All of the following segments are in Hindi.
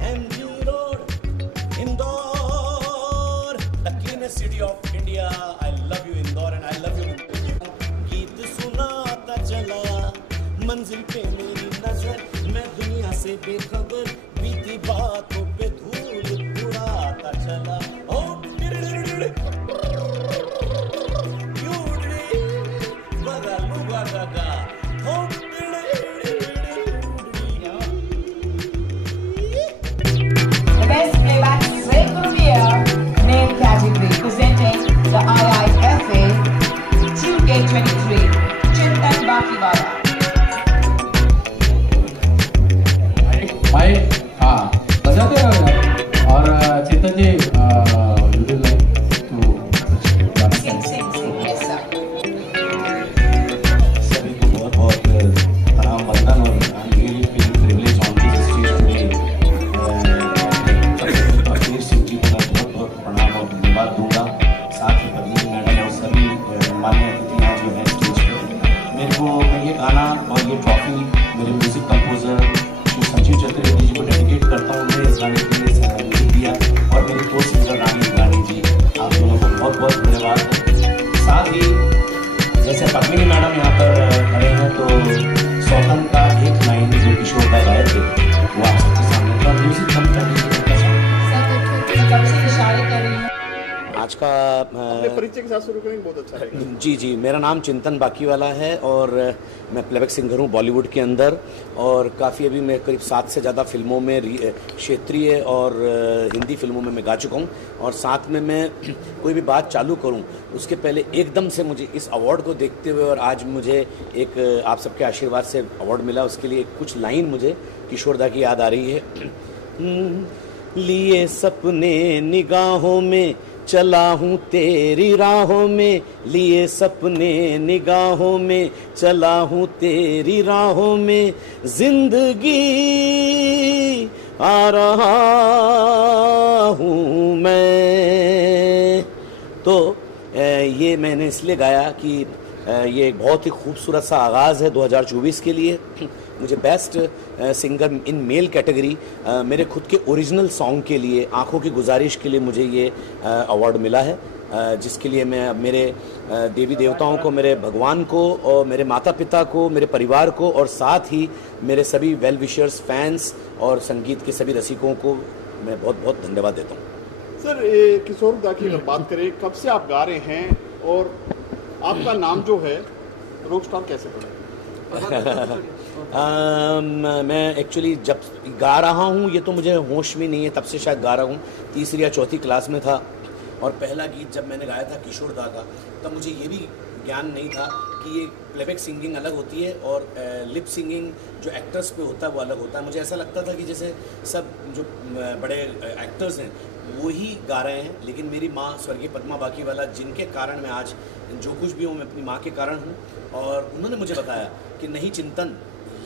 MG Road, Indore, the cleanest city of India. I love you Indore and I love you. गीत सुनाता चला मंजिल पे मेरी नजर, मैं दुनिया से बेखबर बीती बातों पे धूल उड़ाता चला. The IIFA 2K23 Chintan Bakiwala. भाई हाँ बजाते हो और चेतन जी would you like to Sing, yes sir. सभी को बहुत बहुत प्रणाम वंदन और really feeling privilege on this stage today. Akhilesh Singh ji को मैं बहुत बहुत प्रणाम और धन्यवाद दूंगा. साथ ही पद्मिनी मैडम और सभी मान्य अतिथियाँ जो हैं स्टेज पे. मेरे को मैं ये गाना और ये ट्रॉफी मेरे म्यूजिक कंपोजर जो संजीव चतुर्वेदी जी को डेडिकेट करता हूँ. उन्होंने इस गाने के लिए म्यूजिक दिया और मेरी को सिंगर रानी रानी जी, आप दोनों को बहुत बहुत धन्यवाद. साथ ही जैसे पद्मिनी मैडम यहाँ पर खड़े हैं तो सौतन का एक लाइन जो किशोर दा गाए थे वो आप सबके सामने था. म्यूजिक कम करने की कब से इशारे कर रही हूँ. आज का परिचय के साथ शुरू करेंगे, बहुत अच्छा है. जी मेरा नाम चिंतन बाकीवाला है और मैं प्लेबैक सिंगर हूँ बॉलीवुड के अंदर. और काफ़ी अभी मैं करीब 7 से ज़्यादा फिल्मों में क्षेत्रीय और हिंदी फिल्मों में मैं गा चुका हूँ. और साथ में मैं कोई भी बात चालू करूँ उसके पहले एकदम से मुझे इस अवार्ड को देखते हुए और आज मुझे एक आप सबके आशीर्वाद से अवार्ड मिला, उसके लिए कुछ लाइन मुझे किशोर दा की याद आ रही है. लिए सपने निगाहों में चला हूँ तेरी राहों में, लिए सपने निगाहों में चला हूँ तेरी राहों में, जिंदगी आ रहा हूँ मैं. तो ये मैंने इसलिए गाया कि ये एक बहुत ही खूबसूरत सा आगाज़ है 2024 के लिए. मुझे best singer in male category मेरे खुद के ओरिजिनल सॉन्ग के लिए आंखों की गुजारिश के लिए मुझे ये अवार्ड मिला है, जिसके लिए मैं मेरे देवी देवताओं को, मेरे भगवान को और मेरे माता पिता को, मेरे परिवार को और साथ ही मेरे सभी वेल विशर्स, फैंस और संगीत के सभी रसिकों को मैं बहुत बहुत धन्यवाद देता हूँ. सर किशोर दा की अगर बात करें, कब से आप गा रहे हैं और आपका नाम जो है रॉक स्टार कैसे पड़ा? मैं एक्चुअली जब गा रहा हूँ ये तो मुझे होश में नहीं है, तब से शायद गा रहा हूँ. 3री या 4थी क्लास में था और पहला गीत जब मैंने गाया था किशोर दा का, तब मुझे ये भी ज्ञान नहीं था कि ये प्लेबैक सिंगिंग अलग होती है और लिप सिंगिंग जो एक्टर्स पे होता है वो अलग होता है. मुझे ऐसा लगता था कि जैसे सब जो बड़े एक्टर्स हैं वही गा रहे हैं, लेकिन मेरी माँ स्वर्गीय पद्मा बाकीवाला, जिनके कारण मैं आज जो कुछ भी हूँ मैं अपनी माँ के कारण हूँ. और उन्होंने मुझे बताया कि नहीं चिंतन,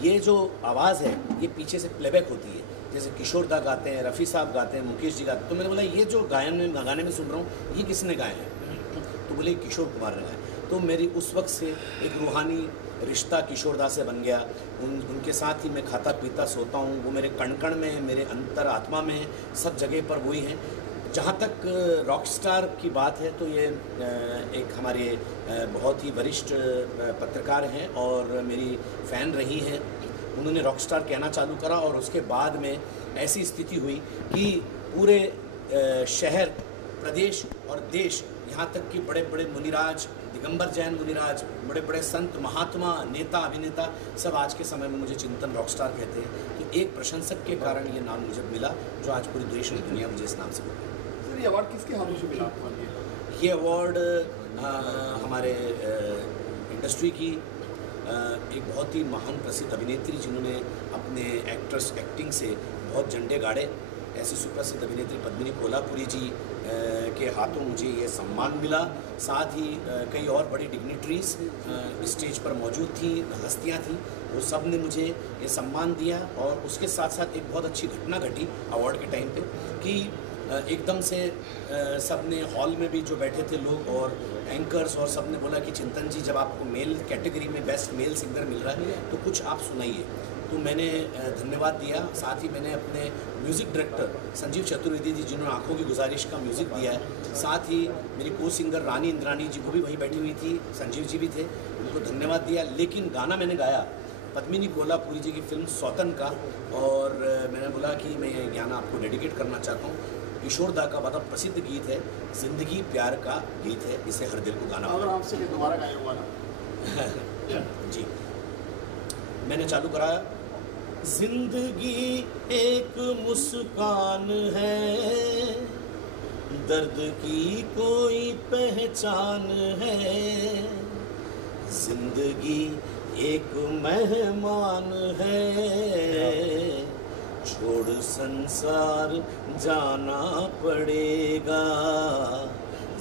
ये जो आवाज़ है ये पीछे से प्लेबैक होती है. जैसे किशोर दा गाते हैं, रफ़ी साहब गाते हैं, मुकेश जी गाते हैं. तो मैंने बोला ये जो गाने में सुन रहा हूँ ये किसने गाए हैं? तो बोले किशोर कुमार ने गाए. तो मेरी उस वक्त से एक रूहानी रिश्ता किशोर दा से बन गया. उनके साथ ही मैं खाता पीता सोता हूँ, वो मेरे कण कण में है, मेरे अंतर आत्मा में है, सब जगह पर वही है. जहाँ तक रॉक स्टार की बात है तो ये एक हमारे बहुत ही वरिष्ठ पत्रकार हैं और मेरी फ़ैन रही हैं. उन्होंने रॉक स्टार कहना चालू करा और उसके बाद में ऐसी स्थिति हुई कि पूरे शहर, प्रदेश और देश, यहाँ तक कि बड़े बड़े मुनिराज, दिगंबर जैन मुनिराज, बड़े बड़े संत, महात्मा, नेता, अभिनेता सब आज के समय में मुझे चिंतन रॉक स्टार कहते हैं. तो एक प्रशंसक के कारण ये नाम मुझे मिला, जो आज पूरी देश और दुनिया मुझे इस नाम से मिला. सर ये अवार्ड किसके हाथों से मिला आपको? ये अवार्ड हमारे इंडस्ट्री की एक बहुत ही महान प्रसिद्ध अभिनेत्री, जिन्होंने अपने एक्टिंग से बहुत झंडे गाड़े, ऐसी सुप्रसिद्ध अभिनेत्री पद्मिनी कोल्हापुरी जी के हाथों मुझे ये सम्मान मिला. साथ ही कई और बड़ी डिग्निटरीज स्टेज पर मौजूद थी, हस्तियां थी, वो सब ने मुझे ये सम्मान दिया. और उसके साथ साथ एक बहुत अच्छी घटना घटी अवार्ड के टाइम पे कि एकदम से सब ने, हॉल में भी जो बैठे थे लोग और एंकर्स और सब ने बोला कि चिंतन जी, जब आपको मेल कैटेगरी में बेस्ट मेल सिंगर मिल रहा है तो कुछ आप सुनाइए. तो तो मैंने धन्यवाद दिया। साथ ही मैंने अपने म्यूज़िक डायरेक्टर संजीव चतुर्वेदी जी, जिन्होंने आँखों की गुजारिश का म्यूज़िक दिया है, साथ ही मेरी को सिंगर रानी इंद्रानी जी, वो भी वहीं बैठी हुई थी, संजीव जी भी थे, उनको धन्यवाद दिया। लेकिन गाना मैंने गाया पद्मिनी कोल्हापुरी जी की फिल्म सौतन का, और मैंने बोला कि मैं ये गाना आपको डेडिकेट करना चाहता हूँ। किशोर दा का बहुत प्रसिद्ध गीत है, जिंदगी प्यार का गीत है, इसे हर दिल को गाना। अगर आपसे दोबारा गाया हुआ ना जी, मैंने चालू कराया। जिंदगी एक मुस्कान है, दर्द की कोई पहचान है, जिंदगी एक मेहमान है, छोड़ संसार जाना पड़ेगा,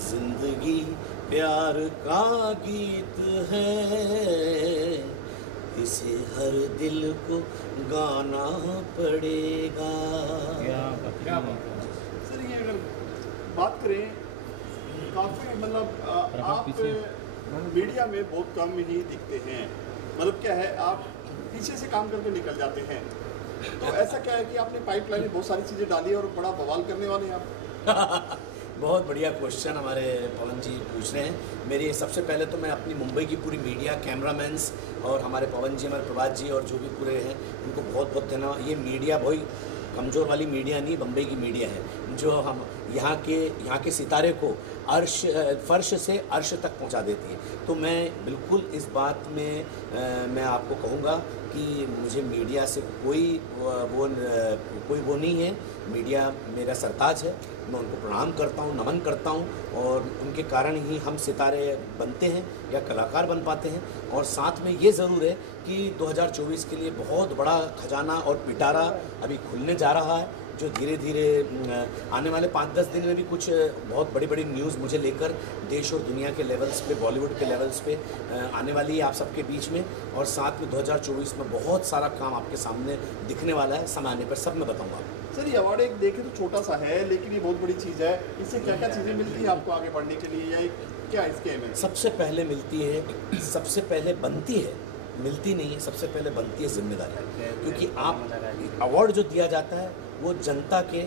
जिंदगी प्यार का गीत है, इसे हर दिल को गाना पड़ेगा। सर ये अगर बात करें, काफ़ी मतलब आप मीडिया में बहुत कम ही दिखते हैं, मतलब क्या है, आप पीछे से काम करके निकल जाते हैं, तो ऐसा क्या है कि आपने पाइपलाइन में बहुत सारी चीज़ें डाली और बड़ा बवाल करने वाले हैं आप? बहुत बढ़िया क्वेश्चन हमारे पवन जी पूछ रहे हैं। मेरी सबसे पहले तो मैं अपनी मुंबई की पूरी मीडिया, कैमरामैन्स और हमारे पवन जी, हमारे प्रभात जी और जो भी पूरे हैं, उनको बहुत बहुत धन्यवाद। ये मीडिया बहुत कमज़ोर वाली मीडिया नहीं, बम्बई की मीडिया है, जो हम यहाँ के सितारे को फर्श से अर्श तक पहुँचा देती है। तो मैं बिल्कुल इस बात में मैं आपको कहूँगा कि मुझे मीडिया से कोई वो नहीं है। मीडिया मेरा सरताज है, मैं उनको प्रणाम करता हूँ, नमन करता हूँ, और उनके कारण ही हम सितारे बनते हैं या कलाकार बन पाते हैं। और साथ में ये ज़रूर है कि 2024 के लिए बहुत बड़ा खजाना और पिटारा अभी खुलने जा रहा है, जो धीरे धीरे आने वाले 5-10 दिन में भी कुछ बहुत बड़ी बड़ी न्यूज़ मुझे लेकर देश और दुनिया के लेवल्स पे, बॉलीवुड के लेवल्स पे आने वाली है आप सबके बीच में। और साथ में 2024 में बहुत सारा काम आपके सामने दिखने वाला है, समय आने पर सब मैं बताऊँगा। सर ये अवार्ड एक देखें तो छोटा सा है, लेकिन ये बहुत बड़ी चीज़ है। इससे क्या क्या चीज़ें मिलती हैं आपको आगे बढ़ने के लिए, या क्या इसके में? सबसे पहले मिलती है, सबसे पहले बनती है, मिलती नहीं है, सबसे पहले बनती है जिम्मेदारी। क्योंकि आप अवार्ड जो दिया जाता है वो जनता के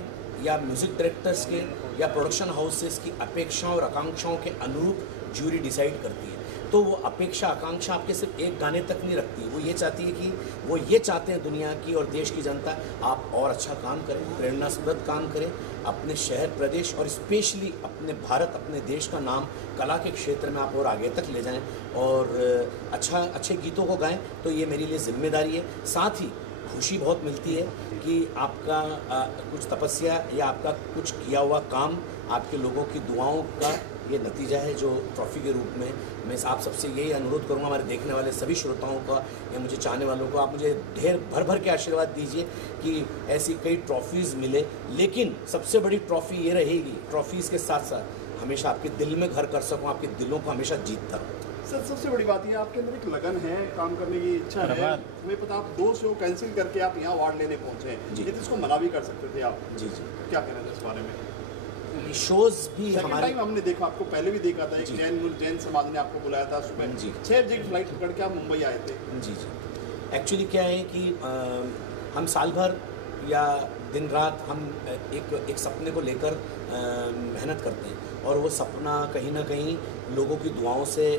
या म्यूज़िक डायरेक्टर्स के या प्रोडक्शन हाउसेस की अपेक्षाओं और आकांक्षाओं के अनुरूप जूरी डिसाइड करती है। तो वो अपेक्षा आकांक्षा आपके सिर्फ एक गाने तक नहीं रखती, वो ये चाहती है कि वो ये चाहते हैं दुनिया की और देश की जनता, आप और अच्छा काम करें, प्रेरणास्पद काम करें, अपने शहर प्रदेश और स्पेशली अपने भारत, अपने देश का नाम कला के क्षेत्र में आप और आगे तक ले जाएं और अच्छे गीतों को गाएं। तो ये मेरे लिए जिम्मेदारी है। साथ ही खुशी बहुत मिलती है कि आपका कुछ तपस्या या आपका कुछ किया हुआ काम, आपके लोगों की दुआओं का ये नतीजा है, जो ट्रॉफ़ी के रूप में मैं आप सबसे यही अनुरोध करूंगा, हमारे देखने वाले सभी श्रोताओं का या मुझे चाहने वालों को, आप मुझे ढेर भर भर के आशीर्वाद दीजिए कि ऐसी कई ट्रॉफ़ीज़ मिले। लेकिन सबसे बड़ी ट्रॉफ़ी ये रहेगी, ट्रॉफ़ीज़ के साथ साथ हमेशा आपके दिल में घर कर सकूँ, आपके दिलों को हमेशा जीतता रहूँ। सर सबसे बड़ी बात ये आपके अंदर एक लगन है, काम करने की इच्छा है। हमें पता, आप 2 शो कैंसिल करके आप यहाँ अवार्ड लेने पहुँचे हैं, ये तो इसको मना भी कर सकते थे आप। जी जी, क्या कहना है इस बारे में? शोज़ भी हमारे टाइम हमने देखा, आपको पहले भी देखा था, एक जैन समाज ने आपको बुलाया था, सुबह 6 बजे की फ्लाइट पकड़ के आप मुंबई आए थे। जी जी, एक्चुअली क्या है कि हम साल भर या दिन रात हम एक सपने को लेकर मेहनत करते हैं, और वो सपना कहीं ना कहीं लोगों की दुआओं से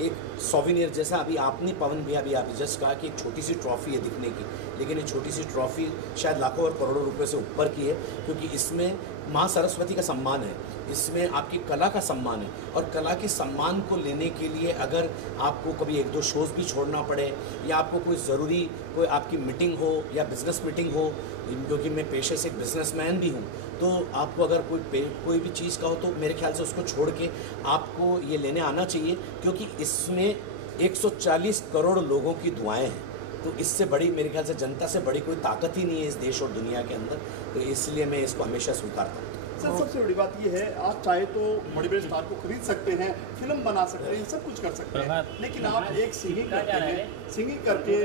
एक सोविनियर जैसा, अभी आपने पवन भी अभी आप जस्ट कहा कि एक छोटी सी ट्रॉफ़ी है दिखने की, लेकिन ये छोटी सी ट्रॉफ़ी शायद लाखों और करोड़ों रुपए से ऊपर की है, क्योंकि इसमें माँ सरस्वती का सम्मान है, इसमें आपकी कला का सम्मान है। और कला के सम्मान को लेने के लिए अगर आपको कभी 1-2 शोज़ भी छोड़ना पड़े, या आपको कोई ज़रूरी कोई आपकी मीटिंग हो या बिज़नेस मीटिंग हो, क्योंकि मैं पेशे से एक बिज़नेसमैन भी हूँ, तो आपको अगर कोई भी चीज़ का हो तो मेरे ख्याल से उसको छोड़ के आपको ये लेने आना चाहिए, क्योंकि इसमें 140 करोड़ लोगों की दुआएं हैं। तो इससे बड़ी, मेरे ख्याल से जनता से बड़ी कोई ताकत ही नहीं है इस देश और दुनिया के अंदर, तो इसलिए मैं इसको हमेशा स्वीकारता हूँ। सर सबसे बड़ी बात ये है, आप चाहे तो बड़े बड़े स्टार को खरीद सकते हैं, फिल्म बना सकते हैं, सब कुछ कर सकते हैं, लेकिन आप एक सिंगिंग करते हैं, सिंगिंग करके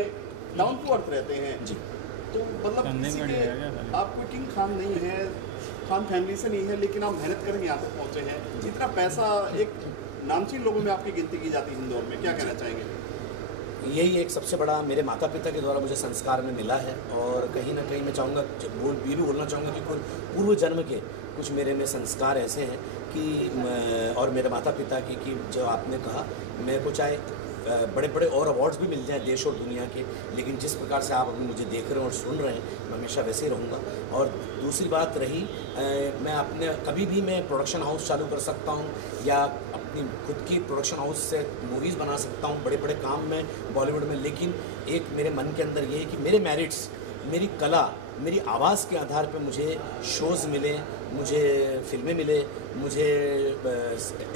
डाउन टू अर्थ रहते हैं जी। तो मतलब किसी के, आप कोई किंग खान नहीं है, खान फैमिली से नहीं है, लेकिन आप मेहनत करके यहाँ तक पहुँचे हैं। जितना पैसा एक नामचीन लोगों में आपकी गिनती की जाती है इंदौर में, क्या कहना चाहेंगे? यही एक सबसे बड़ा मेरे माता पिता के द्वारा मुझे संस्कार में मिला है, और कहीं ना कहीं मैं चाहूँगा ये भी बोलना चाहूँगा कि कोई पूर्व जन्म के कुछ मेरे में संस्कार ऐसे हैं कि और मेरे माता पिता की कि जो आपने कहा, मेरे को चाहे बड़े बड़े और अवार्ड्स भी मिल जाएं देश और दुनिया के, लेकिन जिस प्रकार से आप अभी मुझे देख रहे हैं और सुन रहे हैं, मैं हमेशा वैसे ही रहूँगा। और दूसरी बात रही, मैं अपने कभी भी मैं प्रोडक्शन हाउस चालू कर सकता हूँ या अपनी खुद की प्रोडक्शन हाउस से मूवीज़ बना सकता हूँ, बड़े बड़े काम में बॉलीवुड में, लेकिन एक मेरे मन के अंदर ये है कि मेरे मेरिट्स, मेरी कला, मेरी आवाज़ के आधार पे मुझे शोज़ मिले, मुझे फिल्में मिले, मुझे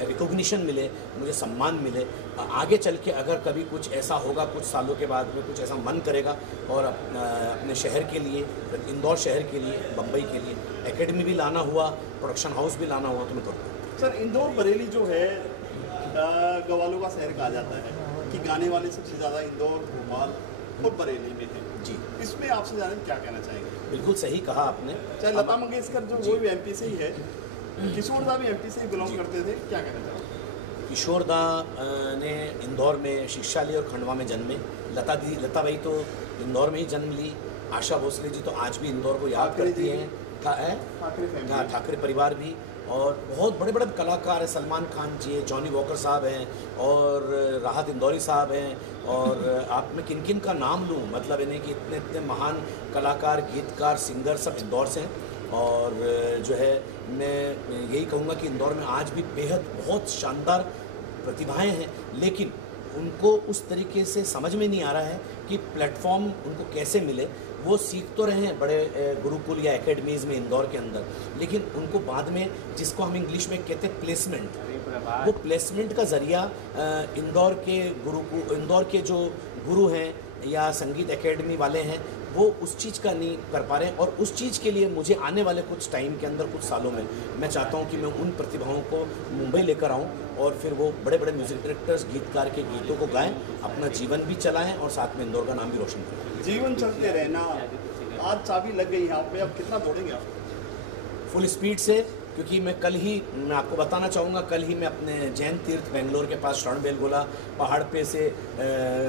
रिकॉग्निशन मिले, मुझे सम्मान मिले। आगे चल के अगर कभी कुछ ऐसा होगा, कुछ सालों के बाद में कुछ ऐसा मन करेगा और अपने शहर के लिए, इंदौर शहर के लिए, बम्बई के लिए एकेडमी भी लाना हुआ, प्रोडक्शन हाउस भी लाना हुआ, तो मैं करूँगा। सर, इंदौर बरेली जो है गवालों का शहर कहा जाता है कि गाने वाले सबसे ज़्यादा इंदौर, भोपाल और बरेली में है जी। इसमें आपसे ज़्यादा क्या कहना चाहेंगे? बिल्कुल सही कहा आपने। चाहे लता मंगेशकर जो वो भी एमपी से ही है, किशोर दा भी एमपी से ही बिलोंग करते थे, क्या कहना चाहोगे? किशोर दा ने इंदौर में शिक्षा ली और खंडवा में जन्मे। लता भाई तो इंदौर में ही जन्म ली। आशा भोसले जी तो आज भी इंदौर को याद करती हैं। ठाकरे परिवार भी, और बहुत बड़े बड़े कलाकार हैं। सलमान खान जी, जॉनी वॉकर साहब हैं, और राहत इंदौरी साहब हैं, और आप मैं किन किन का नाम लूँ, मतलब इन्हें कि इतने इतने महान कलाकार, गीतकार, सिंगर सब इंदौर से हैं। और जो है मैं यही कहूँगा कि इंदौर में आज भी बेहद बहुत शानदार प्रतिभाएं हैं, लेकिन उनको उस तरीके से समझ में नहीं आ रहा है कि प्लेटफॉर्म उनको कैसे मिले। वो सीख तो रहे हैं बड़े गुरुकुल या एकेडमीज़ में इंदौर के अंदर, लेकिन उनको बाद में, जिसको हम इंग्लिश में कहते हैं प्लेसमेंट, वो प्लेसमेंट का ज़रिया इंदौर के जो गुरु हैं या संगीत एकेडमी वाले हैं, वो उस चीज़ का नहीं कर पा रहे हैं। और उस चीज़ के लिए मुझे आने वाले कुछ टाइम के अंदर, कुछ सालों में, मैं चाहता हूँ कि मैं उन प्रतिभाओं को मुंबई लेकर आऊँ, और फिर वो बड़े बड़े म्यूज़िक डायरेक्टर्स, गीतकार के गीतों को गाएं, अपना जीवन भी चलाएं और साथ में इंदौर का नाम भी रोशन करें। जीवन चलते रहना, आज चाबी लग गई यहाँ पे, अब कितना दौड़ेंगे आप? फुल स्पीड से, क्योंकि मैं आपको बताना चाहूँगा, कल ही मैं अपने जैन तीर्थ बेंगलोर के पास श्रवणबेलगोला पहाड़ पे से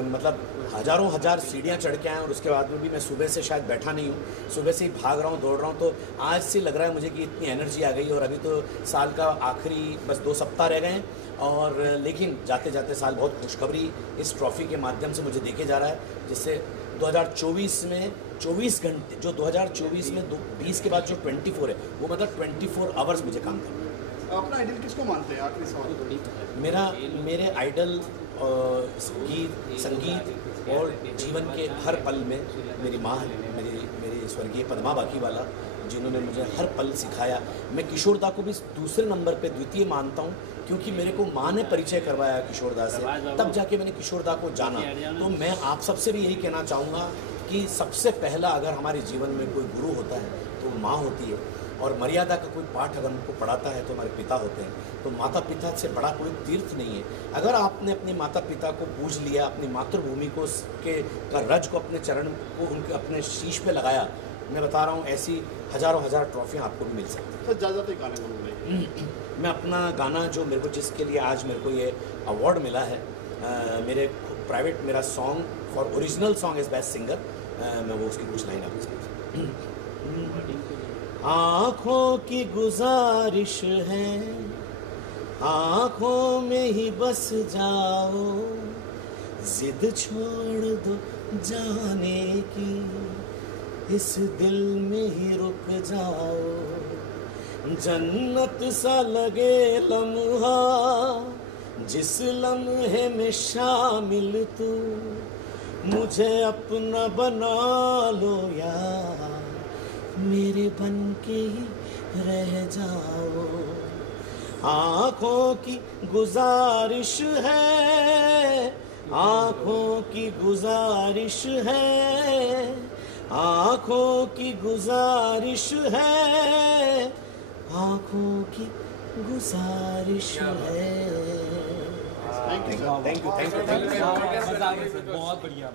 मतलब हज़ारों हजार सीढ़ियाँ चढ़ के आए, और उसके बाद में भी मैं सुबह से शायद बैठा नहीं हूँ, सुबह से ही भाग रहा हूँ, दौड़ रहा हूँ। तो आज से लग रहा है मुझे कि इतनी एनर्जी आ गई, और अभी तो साल का आखिरी बस 2 सप्ताह रह गए हैं, और लेकिन जाते जाते साल बहुत खुशखबरी इस ट्रॉफ़ी के माध्यम से मुझे देखे जा रहा है, जिससे 2024 में 24 घंटे, जो 2024 में 20 के बाद जो 24 है, वो मतलब 24 आवर्स मुझे काम करना है। अपना आइडल किसको मानते हैं? आखिरी सवाल। मेरे आइडल संगीत और जीवन के हर पल में मेरी माँ है, मेरी स्वर्गीय पद्मा बाकीवाला, जिन्होंने मुझे हर पल सिखाया। मैं किशोर दा को भी दूसरे नंबर पे द्वितीय मानता हूँ, क्योंकि मेरे को माँ ने परिचय करवाया किशोर दा से, तब जाके मैंने किशोर दा को जाना। तो मैं आप सबसे भी यही कहना चाहूँगा कि सबसे पहला अगर हमारे जीवन में कोई गुरु होता है तो माँ होती है, और मर्यादा का कोई पाठ अगर हमको पढ़ाता है तो हमारे पिता होते हैं। तो माता पिता से बड़ा कोई तीर्थ नहीं है। अगर आपने अपने माता पिता को पूज लिया, अपनी मातृभूमि को का रज को, अपने चरण को उनके अपने शीश पे लगाया, मैं बता रहा हूँ ऐसी हज़ारों हज़ार ट्रॉफियाँ आपको भी मिल सकती हैं। तो ज़्यादातर गाने बोल रहे हैं। मैं अपना गाना जो मेरे को, जिसके लिए आज मेरे को ये अवार्ड मिला है, मेरे प्राइवेट, मेरा song for original song as best singer, मैं वो उसकी कुछ लाइन आपको समझ। आँखों की गुजारिश है, आँखों में ही बस जाओ, जिद छोड़ दो जाने की, इस दिल में ही रुक जाओ। जन्नत सा लगे लम्हा, जिस लम्हे में शामिल तू, मुझे अपना बना लो यार, मेरे बन के ही रह जाओ। आँखों की गुजारिश है, आँखों की गुजारिश है, आँखों की गुजारिश है, आँखों की गुजारिश है। Thank you. Thank you. बहुत बढ़िया।